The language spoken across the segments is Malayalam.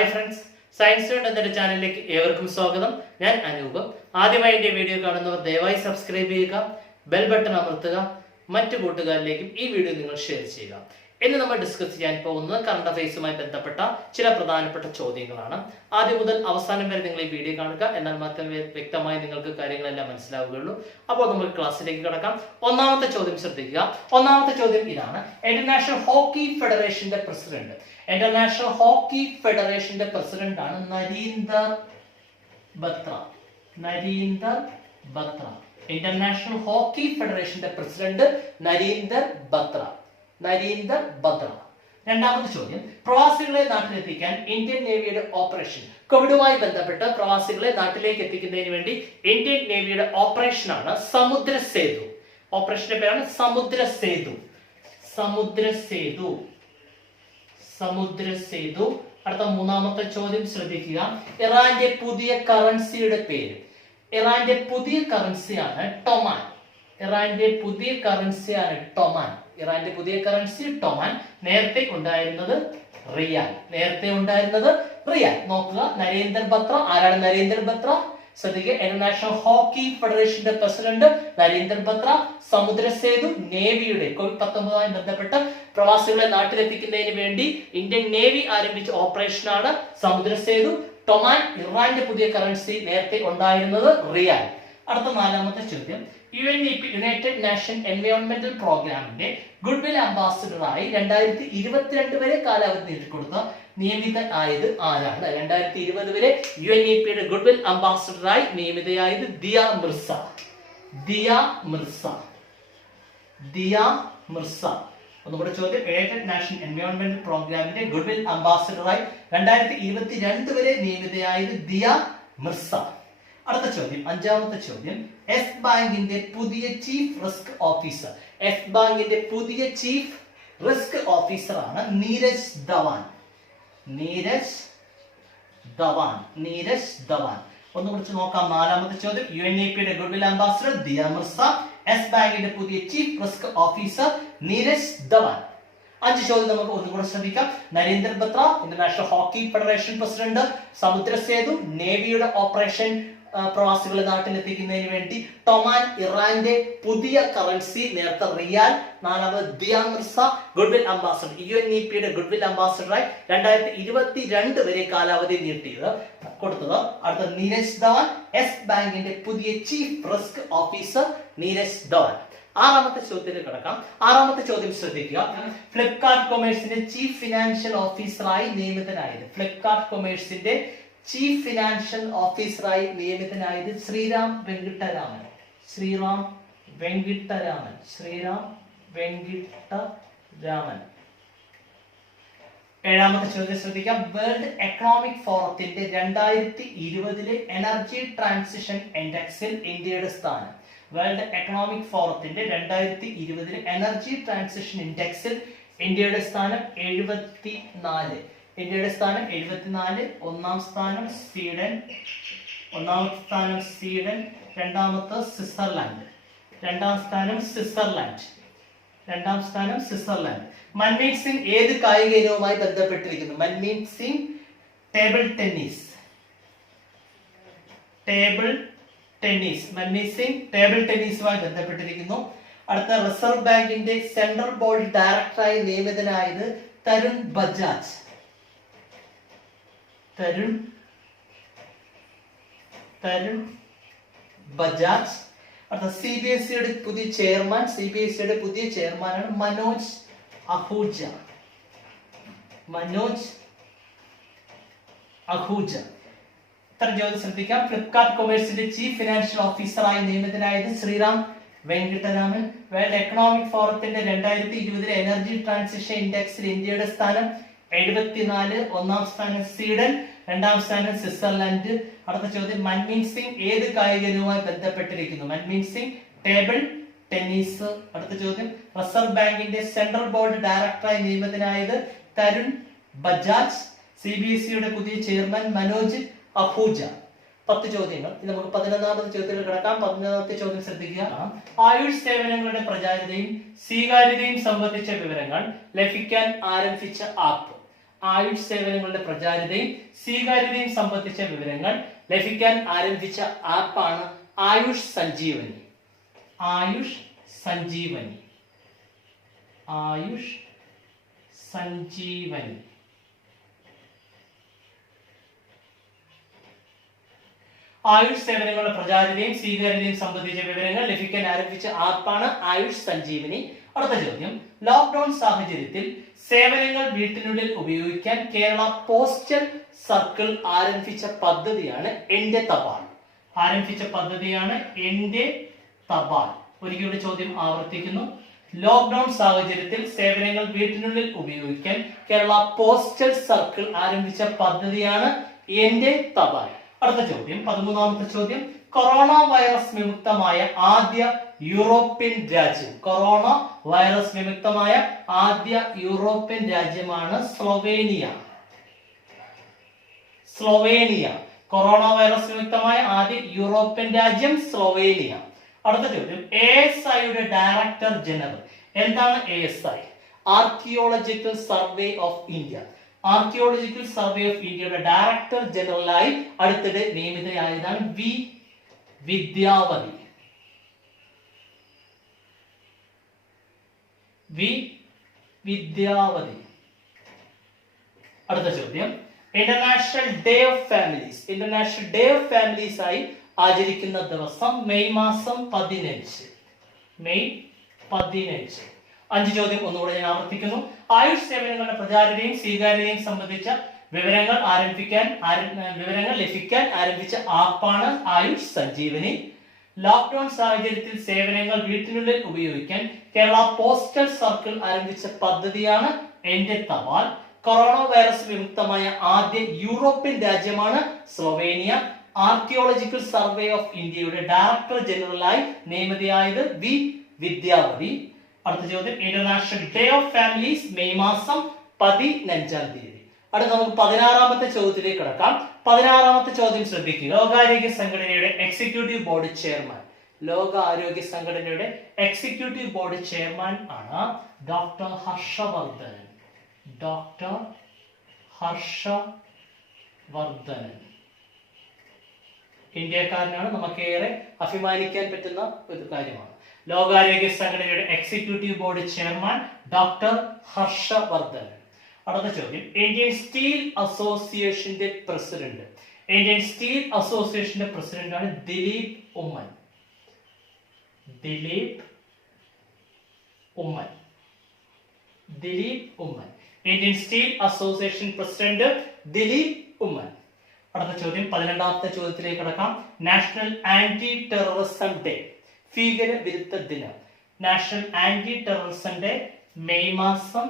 ഹായ് ഫ്രണ്ട്സ്, സയൻസ് സ്റ്റൂഡന്റ് എന്ന ചാനലിലേക്ക് ഏവർക്കും സ്വാഗതം. ഞാൻ അനൂപ്. ആദ്യമായി എന്റെ വീഡിയോ കാണുന്നവർ ദയവായി സബ്സ്ക്രൈബ് ചെയ്യുക, ബെൽ ബട്ടൺ അമർത്തുക, മറ്റു കൂട്ടുകാരിലേക്കും ഈ വീഡിയോ നിങ്ങൾ ഷെയർ ചെയ്യുക. ഇന്ന് നമ്മൾ ഡിസ്കസ് ചെയ്യാൻ പോകുന്നത് കറണ്ട് അഫയേഴ്സുമായി ബന്ധപ്പെട്ട ചില പ്രധാനപ്പെട്ട ചോദ്യങ്ങളാണ്. ആദ്യം മുതൽ അവസാനം വരെ നിങ്ങൾ ഈ വീഡിയോ കാണുക, എന്നാൽ മാത്രമേ വ്യക്തമായി നിങ്ങൾക്ക് കാര്യങ്ങളെല്ലാം മനസ്സിലാവുകയുള്ളൂ. അപ്പോൾ നമുക്ക് ക്ലാസ്സിലേക്ക് കടക്കാം. ഒന്നാമത്തെ ചോദ്യം ശ്രദ്ധിക്കുക. ഒന്നാമത്തെ ചോദ്യം ഇതാണ്: ഇന്റർനാഷണൽ ഹോക്കി ഫെഡറേഷന്റെ പ്രസിഡന്റ്. ഇന്റർനാഷണൽ ഹോക്കി ഫെഡറേഷന്റെ പ്രസിഡന്റ് ആണ് നരീന്ദർ ബത്ര. നരീന്ദർ ബത്ര. ഇന്റർനാഷണൽ ഹോക്കി ഫെഡറേഷന്റെ പ്രസിഡന്റ് നരീന്ദർ ബത്ര. നരീന്ദർ ബത്ര. രണ്ടാമത്തെ ചോദ്യം: പ്രവാസികളെ നാട്ടിലെത്തിക്കാൻ ഇന്ത്യൻ നേവിയുടെ ഓപ്പറേഷൻ. കോവിഡുമായി ബന്ധപ്പെട്ട് പ്രവാസികളെ നാട്ടിലേക്ക് എത്തിക്കുന്നതിന് വേണ്ടി ഇന്ത്യൻ നേവിയുടെ ഓപ്പറേഷൻ ആണ് സമുദ്ര സേതു. ഓപ്പറേഷന്റെ പേരാണ് സമുദ്ര സേതു. സമുദ്ര സേതു. സമുദ്ര സേതു. അടുത്ത മൂന്നാമത്തെ ചോദ്യം ശ്രദ്ധിക്കുക. ഇറാന്റെ പുതിയ കറൻസിയുടെ പേര്. ഇറാന്റെ പുതിയ കറൻസിയാണ് ടൊമാൻ. ഇറാന്റെ പുതിയ കറൻസിയാണ് ടൊമാൻ. ഇറാന്റെ പുതിയ കറൻസി ടൊമാൻ. നേരത്തെ ഉണ്ടായിരുന്നത് റിയാൽ. നേരത്തെ ഉണ്ടായിരുന്നത് റിയാൽ. നോക്കുക, നരേന്ദ്ര ബത്ര. ആരാണ് നരേന്ദ്ര ബത്ര? ശ്രദ്ധിക്കുക, ഇന്റർനാഷണൽ ഹോക്കി ഫെഡറേഷന്റെ പ്രസിഡന്റ് നരേന്ദ്ര ബത്ര. സമുദ്ര സേതു നേവിയുടെ കോവിഡ്-19 ബന്ധപ്പെട്ട പ്രവാസികളെ നാട്ടിലെത്തിക്കുന്നതിന് വേണ്ടി ഇന്ത്യൻ നേവി ആരംഭിച്ച ഓപ്പറേഷനാണ് സമുദ്ര സേതു. ടൊമാൻ ഇറാന്റെ പുതിയ കറൻസി. നേരത്തെ ഉണ്ടായിരുന്നത് റിയാൽ. അടുത്ത നാലാമത്തെ ചോദ്യം: UNEP യുണൈറ്റഡ് നാഷൻ എൻവയോൺമെന്റൽ പ്രോഗ്രാമിന്റെ ഗുഡ്വിൽ അംബാസിഡറായി 2022 വരെ കാലാവധി നീട്ടിക്കൊടുത്ത നിയമിതനായത് ആരാണ്? 2020 വരെ UNEPയുടെ ഗുഡ്വിൽ അംബാസിഡറായി നിയമിതയായത് ദിയ മിർസ. ദിയ മിർസ. ദിയ മിർസ. ഒന്നുകൂടെ ചോദ്യം: യുണൈറ്റഡ് നാഷൻ എൻവയോൺമെന്റൽ പ്രോഗ്രാമിന്റെ ഗുഡ്വിൽ അംബാസിഡറായി 2022 വരെ നിയമിതയായത് ദിയ മിർസ. അടുത്ത ചോദ്യം, അഞ്ചാമത്തെ ചോദ്യം: എസ് ബാങ്കിന്റെ പുതിയ ചീഫ് റിസ്ക് ഓഫീസർ. എസ് ബാങ്കിന്റെ പുതിയ ചീഫ് റിസ്ക് ഓഫീസർ ആണ് നീരജ് ധവാൻ. നീരജ് ധവാൻ. നീരജ് ധവാൻ. ഒന്ന് കുറിച്ച് നോക്കാം. നാലാമത്തെ ചോദ്യം: UNEPയുടെ goodwill ambassador Dia Mirza. Yes ബാങ്കിന്റെ പുതിയ chief risk officer Neeraj Dhawan. അഞ്ച് ചോദ്യം നമുക്ക് ഒന്നുകൂടെ ശ്രദ്ധിക്കാം. Narendra Batra International Hockey Federation president. Samudra Setu നേവിയുടെ operation പ്രവാസികളെ നാട്ടിലെത്തിക്കുന്നതിന് വേണ്ടി. ടൊമാൻ ഇറാന്റെ പുതിയ കറൻസി, നേരത്തെ റിയാൽ. നാലാമത് ദിയ മിർസ ഗുഡ്വിൽ അംബാസിഡർ. UNEPയുടെ ഗുഡ്വിൽ അംബാസിഡറായി 2022 വരെ കാലാവധി കൊടുത്തത്. അടുത്ത നീരജ് ധവാൻ, എസ് ബാങ്കിന്റെ പുതിയ chief risk officer Neeraj Dhawan. ആറാമത്തെ ചോദ്യത്തിൽ കിടക്കാം. ആറാമത്തെ ചോദ്യം ശ്രദ്ധിക്കുക. ഫ്ലിപ്കാർട്ട് കൊമേഴ്സിന്റെ ചീഫ് ഫിനാൻഷ്യൽ ഓഫീസറായി നിയമിതനായത്. ഫ്ലിപ്കാർട്ട് കൊമേഴ്സിന്റെ ചീഫ് ഫിനാൻഷ്യൽ ഓഫീസറായി നിയമിതനായത് ശ്രീറാം വെങ്കിട്ടരാമൻ. ശ്രീറാം വെങ്കിട്ടരാമൻ. ശ്രീറാം വെങ്കിട്ടരാമൻ. ഏഴാമത്തെ ചോദ്യം ശ്രദ്ധിക്കാം. വേൾഡ് എക്കണോമിക് ഫോറത്തിന്റെ 2020 എനർജി ട്രാൻസിഷൻ ഇൻഡെക്സിൽ ഇന്ത്യയുടെ സ്ഥാനം. വേൾഡ് എക്കണോമിക് ഫോറത്തിന്റെ 2020 എനർജി ട്രാൻസിഷൻ ഇൻഡെക്സിൽ ഇന്ത്യയുടെ സ്ഥാനം 74. ഇന്ത്യയുടെ സ്ഥാനം 74. ഒന്നാം സ്ഥാനം സ്വീഡൻ. ഒന്നാമത്തെ സ്ഥാനം സ്വീഡൻ. രണ്ടാമത്തെ സ്വിറ്റ്സർലാൻഡ്. രണ്ടാം സ്ഥാനം സ്വിറ്റ്സർലാൻഡ്. രണ്ടാം സ്ഥാനം സ്വിറ്റ്സർലാൻഡ്. മൻമീത് സിംഗ് ഏത് കായിക ഇനവുമായി ബന്ധപ്പെട്ടിരിക്കുന്നു? Manmeet Singh table tennis. Table tennis. Manmeet Singh table ടെന്നീസുമായി ബന്ധപ്പെട്ടിരിക്കുന്നു. അടുത്ത റിസർവ് ബാങ്കിന്റെ സെൻട്രൽ ബോർഡ് ഡയറക്ടറായി നിയമിതനായത് തരുൺ ബജാജ്. തരുൺ ബജാജ്. അടുത്ത CBSEയുടെ പുതിയ ചെയർമാൻ. CBSEയുടെ പുതിയ ചെയർമാനാണ് മനോജ് അഹൂജ. മനോജ് അഹൂജ. ഇത്തരം ചോദ്യം ശ്രദ്ധിക്കാം. ഫ്ലിപ്കാർട്ട് കൊമേഴ്സിന്റെ ചീഫ് ഫിനാൻഷ്യൽ ഓഫീസറായി നിയമിതനായത് ശ്രീറാം വെങ്കിട്ടരാമൻ. വേൾഡ് എക്കണോമിക് ഫോറത്തിന്റെ 2020 എനർജി ട്രാൻസിഷൻ ഇൻഡെക്സിൽ ഇന്ത്യയുടെ സ്ഥാനം 74. ഒന്നാം സ്ഥാനം സ്വീഡൻ. രണ്ടാം സ്ഥാനം സ്വിറ്റ്സർലാൻഡ്. അടുത്ത ചോദ്യം: മൻമീത് സിംഗ് ഏത് കായിക ഇനവുമായി ബന്ധപ്പെട്ടിരിക്കുന്നു? Manmeet Singh table tennis. അടുത്ത ചോദ്യം: റിസർവ് ബാങ്കിന്റെ സെൻട്രൽ ബോർഡ് ഡയറക്ടറായി നിയമിതനായത് തരുൺ ബജാജ്. CBSEയുടെ പുതിയ ചെയർമാൻ മനോജ് അഹൂജ. 10 ചോദ്യങ്ങൾ. ഇത് നമുക്ക് 11ാമത്തെ ചോദ്യത്തിൽ കിടക്കാം. 11ാമത്തെ ചോദ്യം ശ്രദ്ധിക്കുക. ആയുഷ് സേവനങ്ങളുടെ പ്രചാരതയും സ്വീകാര്യതയും സംബന്ധിച്ച വിവരങ്ങൾ ലഭിക്കാൻ ആരംഭിച്ച ആപ്പ്. ആയുഷ് സേവനങ്ങളുടെ പ്രചാരതയും സ്വീകാര്യതയും സംബന്ധിച്ച വിവരങ്ങൾ ലഭിക്കാൻ ആരംഭിച്ച ആപ്പാണ് ആയുഷ് സഞ്ജീവനി. ആയുഷ് സഞ്ജീവനി. ആയുഷ് സഞ്ജീവനി. ആയുഷ് സേവനങ്ങളുടെ പ്രചാരതയും സ്വീകാര്യതയും സംബന്ധിച്ച വിവരങ്ങൾ ലഭിക്കാൻ ആരംഭിച്ച ആപ്പാണ് ആയുഷ് സഞ്ജീവനി. അടുത്ത ചോദ്യം, ലോക്ക്ഡൌൺ സാഹചര്യത്തിൽ സേവനങ്ങൾ വീട്ടിനുള്ളിൽ ഉപയോഗിക്കാൻ കേരള പോസ്റ്റൽ സർക്കിൾ ആരംഭിച്ച പദ്ധതിയാണ് എന്റെ തപാൽ. ആരംഭിച്ച പദ്ധതിയാണ് എന്റെ തപാൽ. ഒരിക്കലും ചോദ്യം ആവർത്തിക്കുന്നു. ലോക്ക്ഡൌൺ സാഹചര്യത്തിൽ സേവനങ്ങൾ വീട്ടിനുള്ളിൽ ഉപയോഗിക്കാൻ കേരള പോസ്റ്റൽ സർക്കിൾ ആരംഭിച്ച പദ്ധതിയാണ് എന്റെ തപാൽ. അടുത്ത ചോദ്യം, 13ാമത്തെ ചോദ്യം, കൊറോണ വൈറസ് വിമുക്തമായ ആദ്യ യൂറോപ്യൻ രാജ്യം. കൊറോണ വൈറസ് വിമുക്തമായ ആദ്യ യൂറോപ്യൻ രാജ്യമാണ് സ്ലൊവേനിയ. സ്ലൊവേനിയ. കൊറോണ വൈറസ് വിമുക്തമായ ആദ്യ യൂറോപ്യൻ രാജ്യം സ്ലൊവേനിയ. അടുത്ത ചോദ്യം, ASIയുടെ ഡയറക്ടർ ജനറൽ. എന്താണ് ASI? Archaeological survey of India. Archaeological survey of ഇന്ത്യയുടെ ഡയറക്ടർ ജനറലായി അടുത്തിടെ നിയമിതയായതാണ് വി വിദ്യാവതി. വി വിദ്യാവതി. അടുത്ത ചോദ്യം, international day of families. International day of families ആയി ആചരിക്കുന്ന ദിവസം മെയ് മാസം 15. മെയ് 15. 5 ചോദ്യം ഒന്നുകൂടെ ഞാൻ ആവർത്തിക്കുന്നു. ആയുഷ് സേവനങ്ങളുടെ പ്രചാരതയും സ്വീകാര്യതയും സംബന്ധിച്ച വിവരങ്ങൾ ലഭിക്കാൻ ആരംഭിച്ച ആപ്പാണ് ആയുഷ് സഞ്ജീവനി. ലോക്ക്ഡൌൺ സാഹചര്യത്തിൽ സേവനങ്ങൾ വീട്ടിനുള്ളിൽ ഉപയോഗിക്കാൻ കേരള പോസ്റ്റൽ സർക്കിൾ ആരംഭിച്ച പദ്ധതിയാണ് എന്റെ തപാൽ. കൊറോണ വൈറസ് വിമുക്തമായ ആദ്യ യൂറോപ്യൻ രാജ്യമാണ് സ്ലൊവേനിയ. ആർക്കിയോളജിക്കൽ സർവേ ഓഫ് ഇന്ത്യയുടെ ഡയറക്ടർ ജനറലായി നിയമിതയായത് വി വിദ്യാവതി. അടുത്ത ചോദ്യം, international day of families May മാസം 15-ാം തീയതി. അടുത്ത നമുക്ക് 16ാമത്തെ ചോദ്യത്തിലേക്ക് കടക്കാം. 16ാമത്തെ ചോദ്യം ശ്രദ്ധിക്കുക. ലോകാരോഗ്യ സംഘടനയുടെ എക്സിക്യൂട്ടീവ് ബോർഡ് ചെയർമാൻ. ലോകാരോഗ്യ സംഘടനയുടെ എക്സിക്യൂട്ടീവ് ബോർഡ് ചെയർമാൻ ആണ് ഡോക്ടർ ഹർഷവർദ്ധനൻ. ഡോക്ടർ ഹർഷവർദ്ധനൻ ഇന്ത്യക്കാരനാണ്. നമുക്കേറെ അഭിമാനിക്കാൻ പറ്റുന്ന ഒരു കാര്യമാണ്. ലോകാരോഗ്യ സംഘടനയുടെ executive board chairman doctor Harshavardhanan. അടുത്ത ചോദ്യം, ഇന്ത്യൻ സ്റ്റീൽ അസോസിയേഷന്റെ പ്രസിഡന്റ്. ഇന്ത്യൻ സ്റ്റീൽ അസോസിയേഷന്റെ പ്രസിഡന്റ് ആണ് Dileep Oommen. Dileep Oommen. Dileep Oommen. Indian steel association president Dileep Oommen. അടുത്ത ചോദ്യം, 12ാമത്തെ ചോദ്യത്തിലേക്ക് കടക്കാം. National anti terrorism day. ഭീകര വിരുദ്ധ ദിനം. National anti terrorism day May മാസം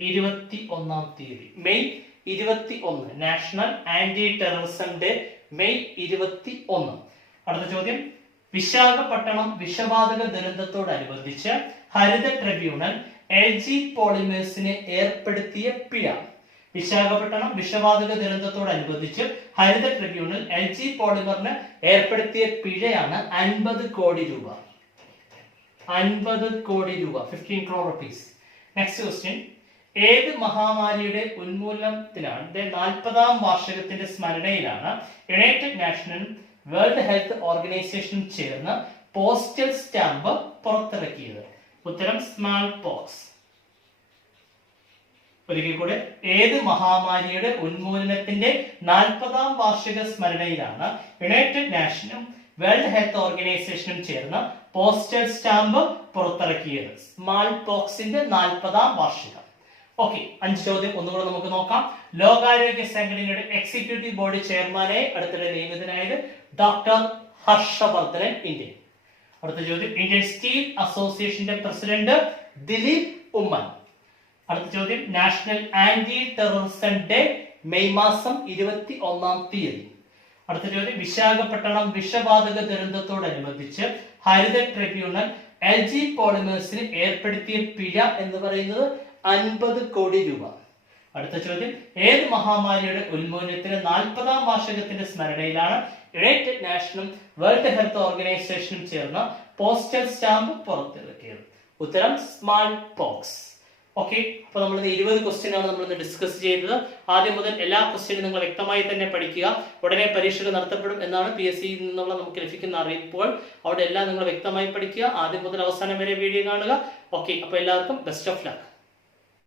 21-ാം തീയതി. May 21. National anti terrorism day May 21. അടുത്ത ചോദ്യം, വിശാഖപട്ടണം വിഷവാതക ദുരന്തത്തോടനുബന്ധിച്ച് ഹരിത ട്രിബ്യൂണൽ LG പോളിമേഴ്സിന് ഏർപ്പെടുത്തിയ പിഴ. വിശാഖപട്ടണം വിഷവാതക ദുരന്തത്തോടനുബന്ധിച്ച് ഹരിത ട്രിബ്യൂണൽ LG പോളിമറിന് ഏർപ്പെടുത്തിയ പിഴയാണ് 50 കോടി രൂപ. 50 കോടി രൂപ. 15 crore rupees. നെക്സ്റ്റ് ക്വസ്റ്റ്യൻ, ഏത് മഹാമാരിയുടെ ഉന്മൂലനത്തിലാണ് 40ാം വാർഷികത്തിന്റെ സ്മരണയിലാണ് യുണൈറ്റഡ് നേഷനും വേൾഡ് ഹെൽത്ത് ഓർഗനൈസേഷനും ചേർന്ന് പോസ്റ്റൽ സ്റ്റാമ്പ് പുറത്തിറക്കിയത്? ഉത്തരം സ്മാൾ പോക്സ്. ഒരിക്കൽ കൂടെ, ഏത് മഹാമാരിയുടെ ഉന്മൂലനത്തിന്റെ 40ാം വാർഷിക സ്മരണയിലാണ് യുണൈറ്റഡ് നേഷനും വേൾഡ് ഹെൽത്ത് ഓർഗനൈസേഷനും ചേർന്ന് പോസ്റ്റൽ സ്റ്റാമ്പ് പുറത്തിറക്കിയത്? സ്മാൾ പോക്സിന്റെ 40ാം വാർഷികം. ഓക്കെ, 5 ചോദ്യം ഒന്നുകൂടെ നമുക്ക് നോക്കാം. ലോകാരോഗ്യ സംഘടനയുടെ എക്സിക്യൂട്ടീവ് ബോർഡ് ചെയർമാനായി അടുത്തിടെ നിയമിതനായത് ഡോക്ടർ ഹർഷവർദ്ധനൻ, ഇന്ത്യ. അടുത്ത ചോദ്യം, ഇന്ത്യൻ സ്റ്റീൽ അസോസിയേഷന്റെ പ്രസിഡന്റ് ദിലീപ് ഉമ്മൻ. അടുത്ത ചോദ്യം, national anti terrorism day May മാസം 21-ാം തീയതി. അടുത്ത ചോദ്യം, വിശാഖപട്ടണം വിഷവാതക ദുരന്തത്തോടനുബന്ധിച്ച് ഹരിത ട്രിബ്യൂണൽ LG പോളിമേഴ്സിന് ഏർപ്പെടുത്തിയ പിഴ എന്ന് പറയുന്നത് 50 കോടി രൂപ. അടുത്ത ചോദ്യം, ഏത് മഹാമാരിയുടെ ഉന്മൂലനത്തിന് 40ാം വാർഷികത്തിന്റെ സ്മരണയിലാണ് യുണൈറ്റഡ് നേഷനും വേൾഡ് ഹെൽത്ത് ഓർഗനൈസേഷനും ചേർന്ന് പോസ്റ്റൽ സ്റ്റാമ്പ് പുറത്തിറക്കിയത്? ഉത്തരം സ്മാൾ പോക്സ്. ഓക്കെ, അപ്പൊ നമ്മൾ 20 ക്വസ്റ്റ്യൻ ആണ് നമ്മൾ ഡിസ്കസ് ചെയ്തത്. ആദ്യം മുതൽ എല്ലാ ക്വസ്റ്റ്യനും നിങ്ങൾ വ്യക്തമായി തന്നെ പഠിക്കുക. ഉടനെ പരീക്ഷകൾ നടത്തപ്പെടും എന്നാണ് PSC നിന്നുള്ള നമുക്ക് ലഭിക്കുന്ന അറിയിപ്പുകൾ. അവിടെ എല്ലാം നിങ്ങൾ വ്യക്തമായി പഠിക്കുക. ആദ്യം മുതൽ അവസാനം വരെ വീഡിയോ കാണുക. ഓക്കെ, അപ്പൊ എല്ലാവർക്കും ബെസ്റ്റ് ഓഫ് ലക്ക്.